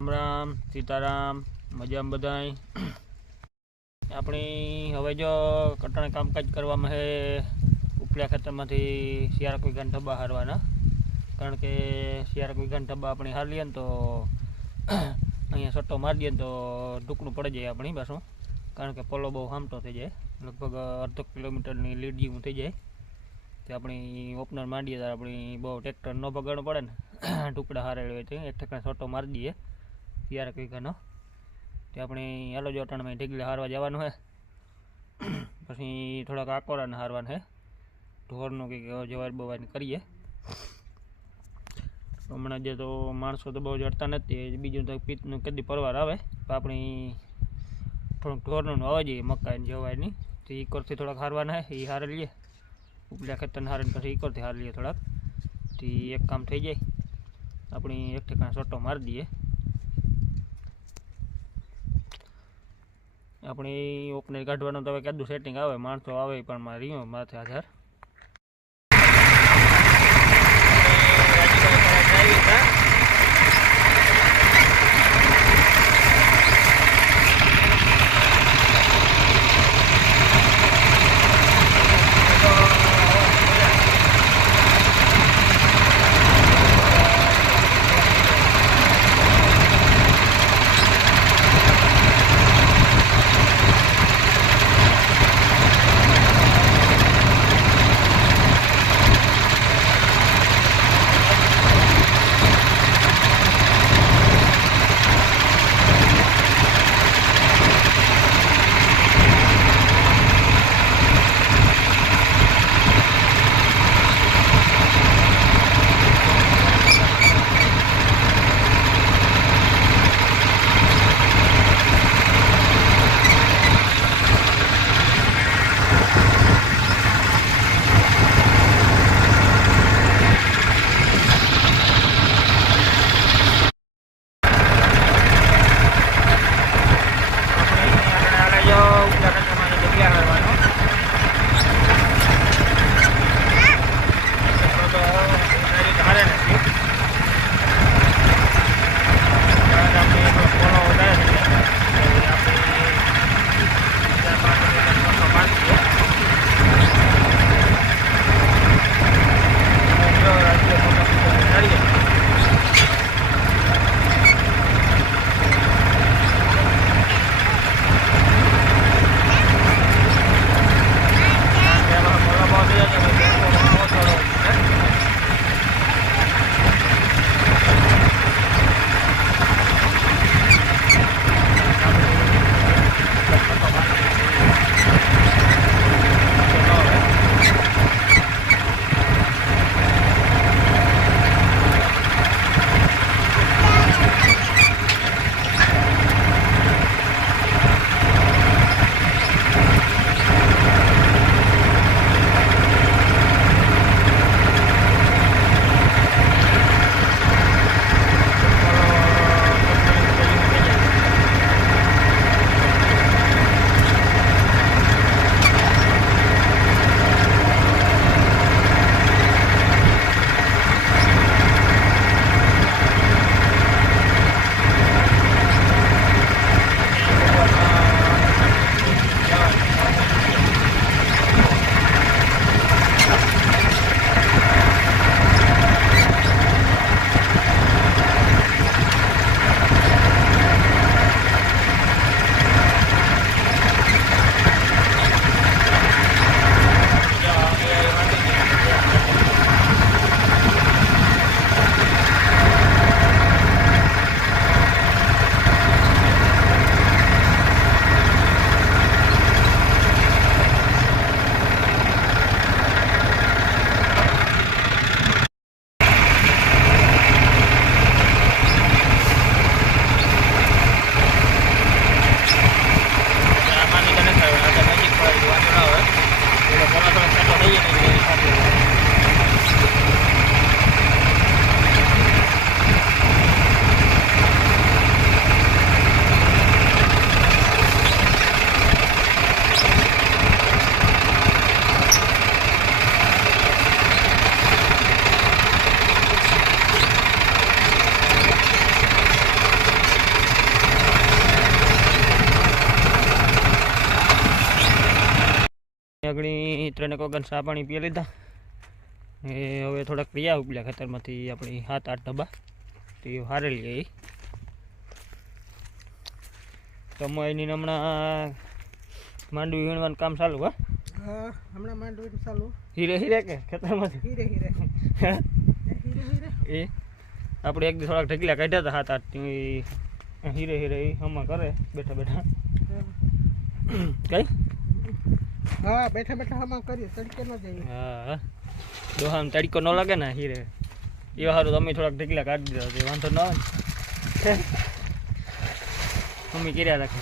રામ રામ સીતારામ મજામાં બધાય આપણી હવે જો કટાણે કામકાજ કરવામાં છે ઉપલા ખેતરમાંથી શિયાળા વીઘાના ઢબ્બા હારવાના કારણ કે શિયાળા વીઘાના ઢબ્બા આપણે હાર લઈએ ને તો અહીંયા સટ્ટો મારી દઈએ ને તો ટૂંકડું પડી જાય આપણી પાછું કારણ કે પોલો બહુ હામટો થઈ જાય લગભગ અડધો કિલોમીટરની લીડ જેવું થઈ જાય તે આપણી ઓપનર માંડીએ ત્યારે આપણી બહુ ટ્રેક્ટર ન બગાડવું પડે ને ટુકડા હારે હોય છે એક ઠેકાણે સટ્ટો મારી દઈએ શિયાળા વીઘાનો તે આપણે હાલો જો અટાણમાં ઢીગલે હારવા જવાનું છે પછી થોડાક આકોરાને હારવાનું છે ઢોરનું કંઈક જવાર બવાને કરીએ હમણાં જે તો માણસો તો બહુ જડતા નથી બીજું તો પિત્તનું કદી પરવાર આવે તો આપણી થોડુંક ઢોરનું આવવા જઈએ મકાઈને જવાયની તો ઈકોરથી થોડાક હારવાના છે એ હારે લઈએ ઉપલા ખેતરને હારીને પછી ઈકોરથી હાર લઈએ થોડાક તો એક કામ થઈ જાય આપણી એક ઠેકાણે સટ્ટો મારી દઈએ આપણે ઓપનર કાઢવાનું તો હવે કદું સેટિંગ આવે માણસો આવે પણ મારે રીયો માથે આધાર ત્રણેક વગર ચા પાણી પી લીધા ને હવે થોડાક પ્રિયા ઉપલ્યા ખેતરમાંથી આપણી 7-8 ડબ્બા તો એ હારે લઈએ એ કમાઈની હમણાં માંડવી વીણવાનું કામ ચાલુ હા હમણાં માંડવી ચાલુ હીરે હીરે કે ખેતરમાંથી હીરે હીરે એ આપણે એક દી થોડાક ઢગલા કાઢ્યા હતા 7-8 હીરે હીરે એ હમણાં કરે બેઠા બેઠા કઈ હા બેઠા બેઠા હમણાં કરીએ તડકે ન જઈએ હા દોહામ તડકો ન લાગે ને હીરે એ સારું તમે થોડાક ઢગલા કાઢી દીધા વાંધો ન આવે મમ્મી કર્યા રાખે